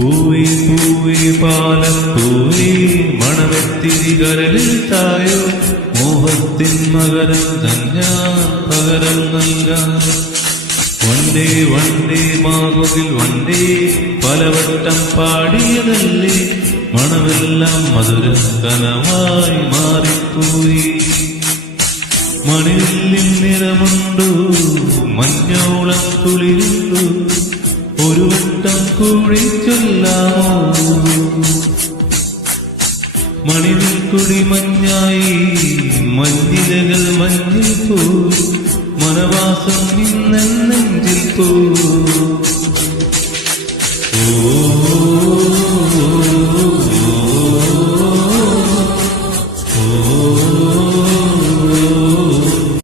പൂവേ പൂവേ പാലപ്പൂവേ മണമെത്തിരി കരളിൽ തായോ മോഹത്തിൻ മകരം ഞാൻ പകരം നൽകാം. വണ്ടേ വണ്ടേ മാകുകിൽ വണ്ടേ പലവട്ടം പാടിയതല്ലേ മണമെല്ലാം മധുര കനവായി മാറിപ്പോയി. മണിവില്ലിൻ നിറമുണ്ടു മഞ്ഞോളം കുളിരുണ്ടു ഒരു വട്ടം കൂടി ചൊല്ലാമോ. മണിവിൽ കുടി മഞ്ഞായി മഞ്ഞിലകൾ മഞ്ഞിൽ പോ മനവാസം ഇന്നെഞ്ചിൽ പോ.